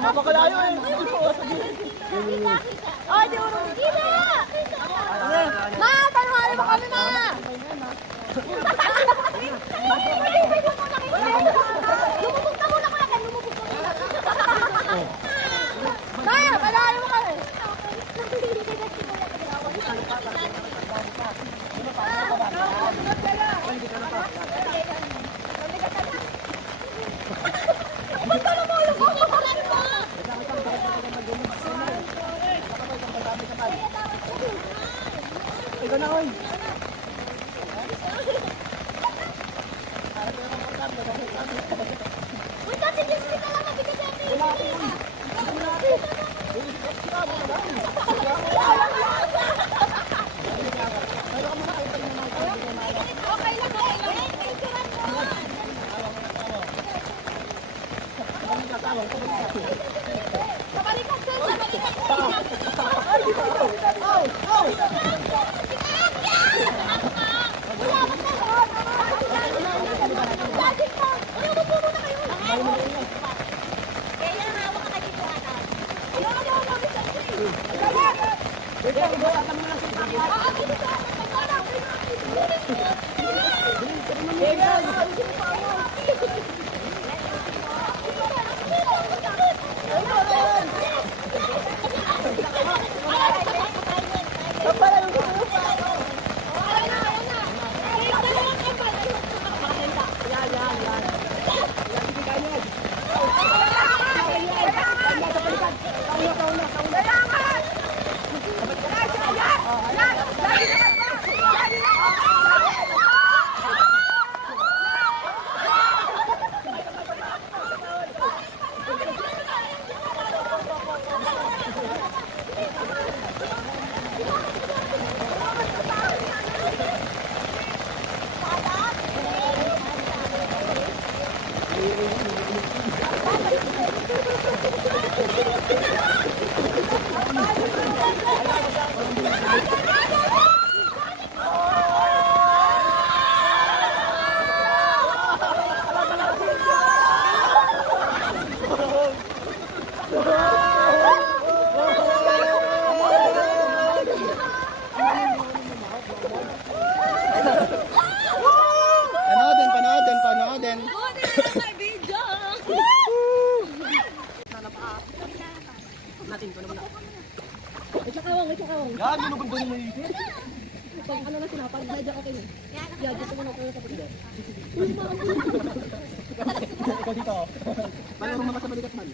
Mapakalayo eh. Oh, di urong. Gila! Ma, tanghali mo kami, ma! Lumubog na muna ko yan. Lumubog na muna. Kaya, tanghali mo kami. Ikaw na, oy. Uy, dati Jessica ka lang mabigat yan. Okay lang, Sabalikat, sir! Panoodin. Natin ko naman. Ay, tsakawang. Yan, ginugundo mo yung isip. Pag ano na sinapag, medyo okay na. Yan, gusto mo na ako sa pagod. Ikaw dito. Paano mo sa balikat man?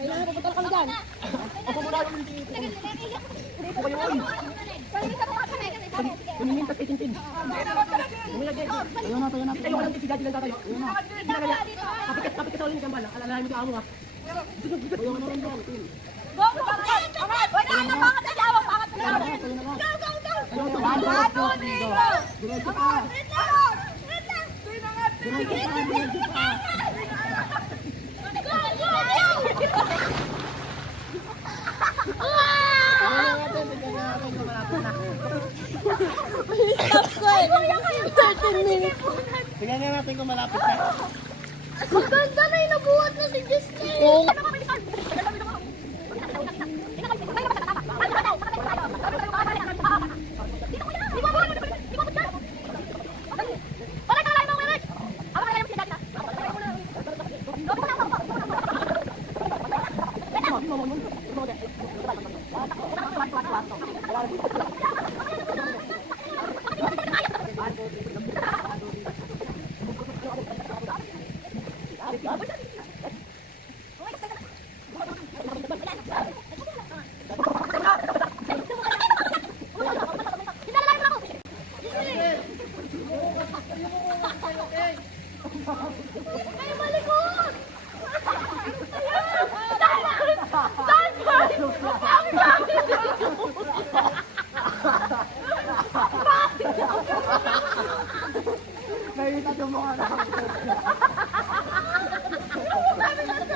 Kailangan pupunta kami dyan. Ako muna ako yung tingin ko. Ako kayo oy. Kunin tas 18 pin. Tayo na. Tayo ka lang si Daddy lang tatayo. Ayun na. Kapit ka sa ulit ng gambal. Alalahin mo ka amo ha. Tayo ka na rin dyan. Go! Wait, pangat na siya! Pangat na siya! Go! Diretso pa. Stop ko eh! 13 minutes! Tingnan nga natin kung malapit na. Maganda na yung nabuhat na si Jessica! Oo!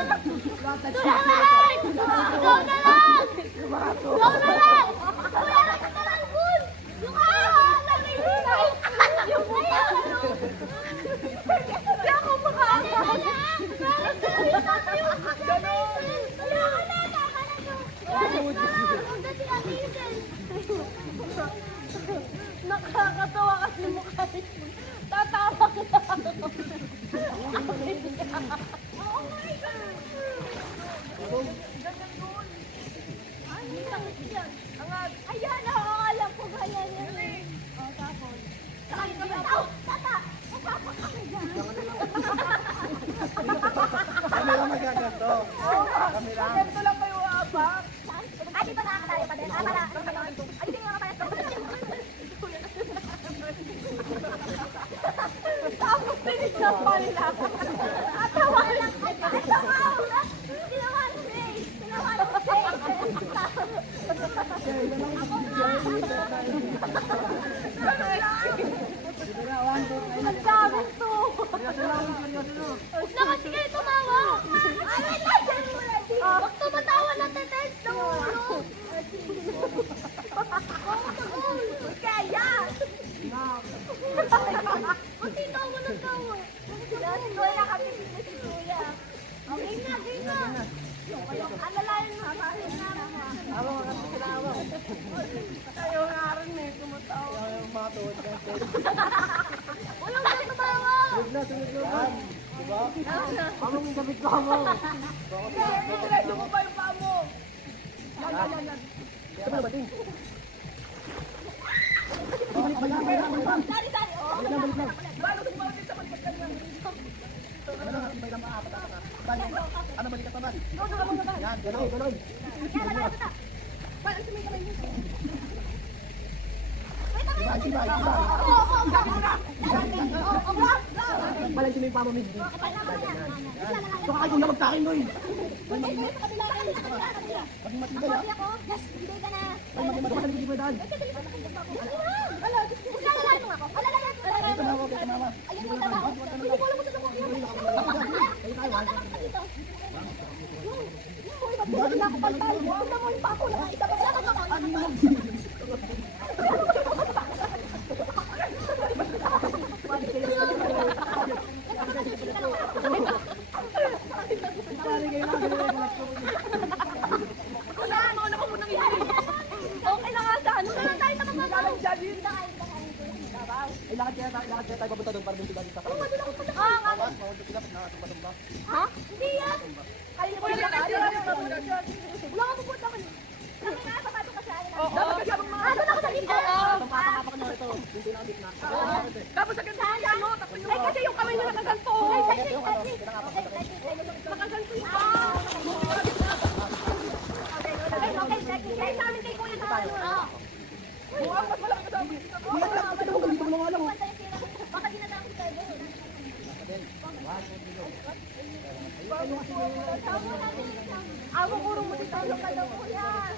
Ikaw na lang! Ikaw na lang! Wala na ka talang bul! Yung yung hindi ako makaakal! Nakakatawa kasi mukha niyo. Tatawa ka ako. Oh my God! Ay, sakit yan. Ayan, alam ko ba yan yan. O, tapos. Saan ka ba? Tata! Nasapa kami dyan. Kami lang magaganto. Kami lang. Ganito lang kayo abang. Ay, di ba nakakatayo pa din? Ah, pala. Ay, di nga pala. Tapos tinignan pa nila. Atawa lang. Atawa. Ginawa ni Faye. Ginawa ni Ang dami to. Huwag na kasi kayo tumawa. Ay, wait lang. Diyan mo lang. Huwag tumatawa na tetest ng ulo. Kaya. Hindi tawa na tawa. Last ko na kami si Kuya. Okay na, okay na. Alalayan mo sa akin na. Ako nga kasi kinawa. Ayaw nga rin eh, tumatawa. Yung mga tuwad ng test. Walang na tumawa. Sunod na, sunod na. Diba? Among yung damit ko mo. Diretso mo ba yung paa mo? Yan. Ito ba bating? Balik. Dari. Paano kung bawin sa pagkakanya? Ano lang, atibay lang maapat ka. Balik. Ano balik ka pa man? Yan, ganoy. Tibay. Balang sino yung pamamig. Ito ka kayo na magtakin ko eh. Maging matibay ha. Ay, maging matibay hindi ba daan? Ito na ako, ito mama. Okay na nga sa ano na lang tayo sa mga Ay, lakad kaya tayo papunta doon para doon sila dito sa kanila. Ha? Hindi yan. Ay, wala ka pupunta ko. Kami nga, sapato kasi ay na. Dapat kasi abang mga... Doon ako sa gitna. Itong papak na ito. Hindi na gitna. Dapat sa gitna ano? Ay, kasi yung kamay na nakaganto. Ay, Ay, kasi, nakaganto yung okay, sa amin kay Kuya tayo. buwang mas malaki ka sa amin. Ganito mo nga lang. Baka dinadami tayo. Ako kurong mo dito yung kalaw ko yan.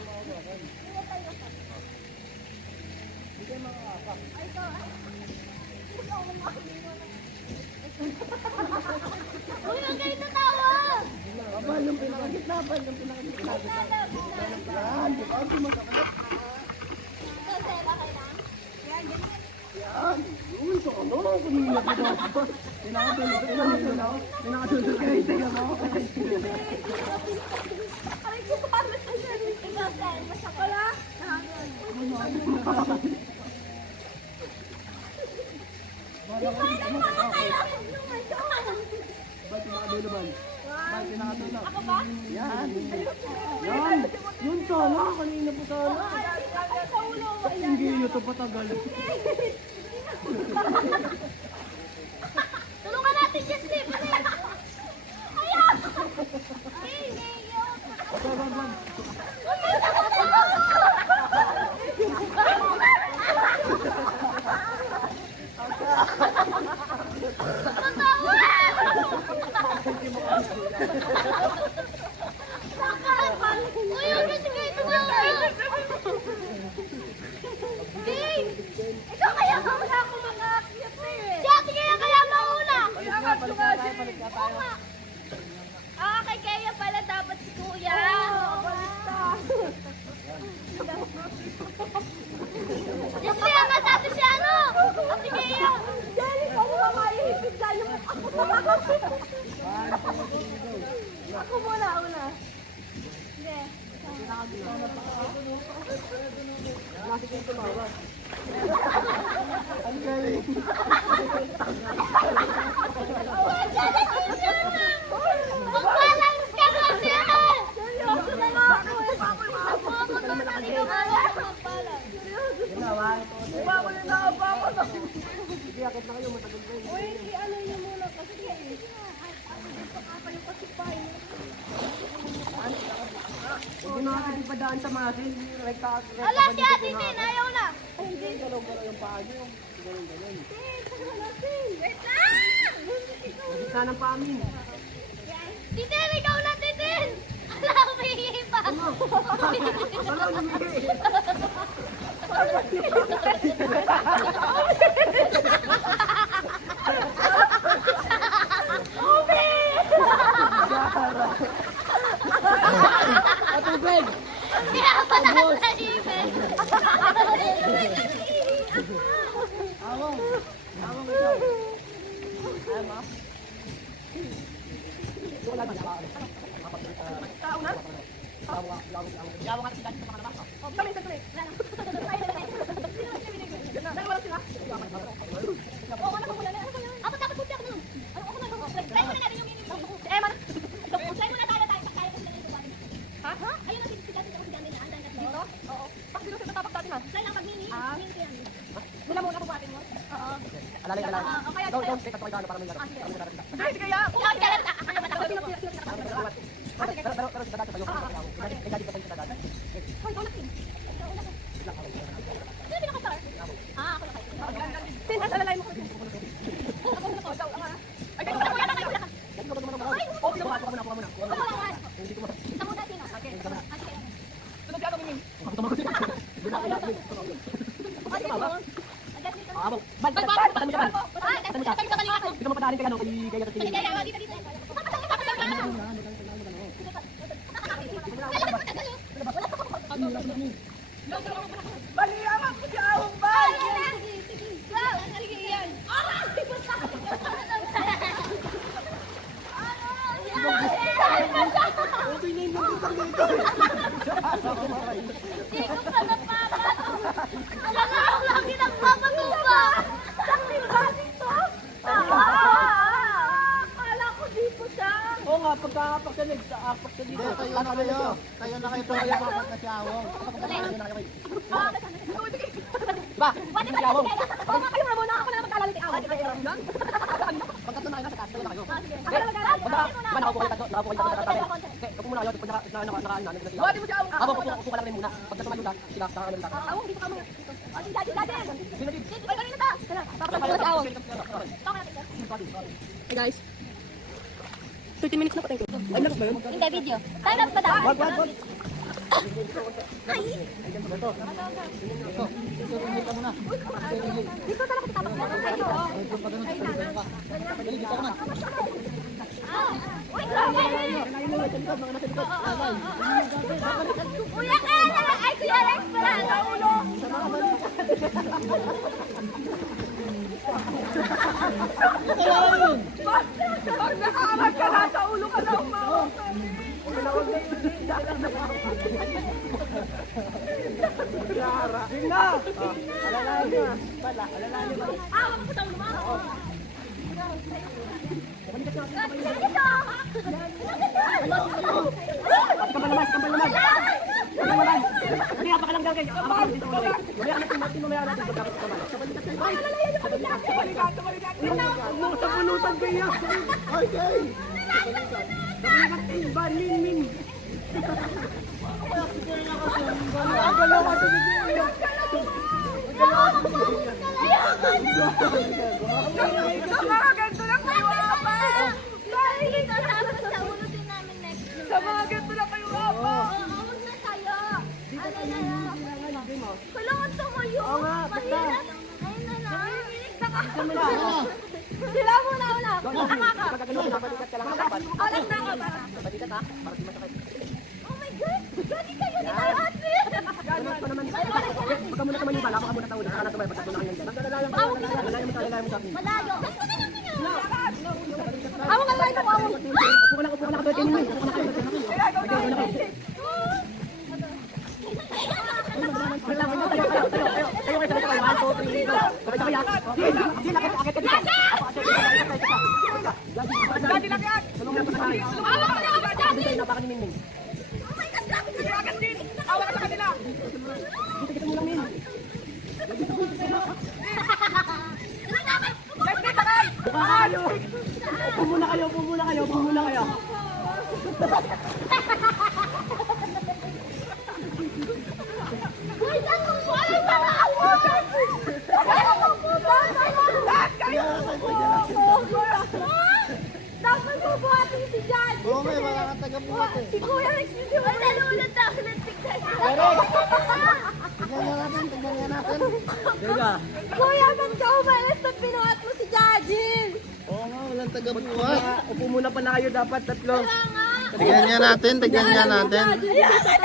Uy, ang galing na tawa! Abal, yung pinakagitna. Yan, di ba? Hindi masakit. Kasi, bakit lang? Yan. Uy, so ano? Kanina pa ba? Pinakatulog ka. Tingnan mo. Aray ko, paano sa iyo? Ikaw, Sen, masakit. Wala? Di ba nang makakailangan nung ito? Ba't pinakatulog ba? Ba't pinakatulog? Ako ba? Yan. Yan. Yun sana. Kanina po sana. Ay, sa ulo. Ba't hindi nyo ito patagal? Tulungan natin, Jessie! Ayaw! Hey, Leo! Uy, huwag kasi kayo tumawa! Ding! Ikaw kaya mauna ako mag-aakyat na eh! Si ate kaya mauna! Balik nga tayo. Kay Keo Ako muna, ako na. Sige. Ang galing. Mag-balance ka kasi! Seryoso na nga ako eh. Ako na talaga mag-balance. Ginawa. Uy, i-ano niyo muna kasi Hindi makakalipadaan sa masin. Ala, si Ate Tin, ayaw na. Hindi. Galaw-galaw yung paa niyo. Wait lang! Gitna ng pamin. Titin, ikaw na, Titin! Ala, umihingi pa. Patubig! Kaya pa nasa ibig. Awang! Awang ikaw! Tao na? Yawa ka sila sa mga nabasa. Kami, sandali. Dalawa lang sila. Oo, ako muna. Ako dapat punti ako nun. Ako na. Try muna natin yung si Emma. Try muna tayo tayo kasi na yung Ha? ayun ang sigasin ako si Gandhi na andan ka Dito? Oo. Bakit dito sa tapak natin ha? Try lang pag mini. Ah. Mini ko yan. Wala muna bubuhatin mo. Oo. Alalay, alalay. Ah, okay, Don't, okay. don't. Take at para may laro. sige. Ay, sige kaya. Ikaw ang kalat. Ako naman ako. Pero sa dagat tayo. May gadget pa tayo sa dagat. Hoy, ikaw na Tin. Ikaw na. Sino pinaka-star? Ah, ako na kayo. Tin, alalay mo. Ako na daw. Ay, kayo na muna. Kayo na muna. Oh, sige, buka muna. Ako lang. Ito muna, Tin. Okay. Sunod ka kami. Abang. Bal. Patan mo ka bal. Dito mo patarin kay ano kay Baliyaman ko si Awang Bal. Okay na yung lutang dito. Oo nga, pagka-apak sa legs, apak sa dito. Tayo na kayo. Tayo na kayo para yapapat na si Awang. Ba, hindi si Awang. Kayo na muna, ako na magkalala ni Awang. Pagkatun na kayo sa taas, tayo na kayo. Ba, nakaupo kayo tatlo, nakaupo kayo tatlo sa tabi. Okay, upo muna kayo, pag naka-ano, buhatin mo si Awang. Abo, upo ka lang rin muna. Pag tumayo na, sila, saka ano tayo. Awang, dito ka muna. Si Daddy. Sino din? Ay, kanina ta. Papakita si Awang. Hey guys. 30 minutes na pa tayo. Ay, lakas ba yun? Hindi, video. Tayo na ba dapat? Wag. Ay! Ito muna. Dito talaga tapak na. Uy, grabe! Kuya ka na! Ay, Kuya Rex pala! Sa ulo! Pag nakaangat ka na, sa ulo ka na umawag. Yun na! Alalayan nyo ah. Bala, alalayan nyo. Ah, wag mo sa ulo mo! Kambal naman! Hindi, hapa ka lang gagay. Hapa ka lang dito. Mamaya natin, mamaya natin. Pagkapit ka naman. Huwag mo sa pulutan kayo. Okay. Kapalikat kayo ba? Min. Galaw ka sa video. Ganto lang kayo, apa! Dito, tapos sa ulo din namin next. Sa mga ganto lang kayo, apa! Huwag na tayo. Ano na lang? Kailangan tumayo. Oo nga, basta. Mahirap. Ayun na lang. Saan mo na? Sila muna una. Tama ka. Pagkaganon, napalikat ka lang ang kapan. Alas na ako. Palikat ha, para di masakit. Oh my God. Gani kayo ni tayo atlet. Ganun pa naman. Pagka muna tumayo pala, baka muna taon. Saka na tumayo, pagka tumayo yan. Alalayan mo sa akin. Malayo. Gusto na lang niya. Awang alay ko, awang. Upo ka lang, 30 minutes. Upo ka lang, Pumula kayo. Dapat mo buhatin si Jan. Oo, may mga taga-buhat eh. Si Kuya nagsisiw. Ay, nalunod ako ng tignan. Tignan nga natin. Teka. Kuya, ba't ka umalis pag pinuhat mo si Jajin? Oo nga, walang taga-buhat. Upo muna pala kayo dapat tatlo. Kaya nga. Tignan nga natin.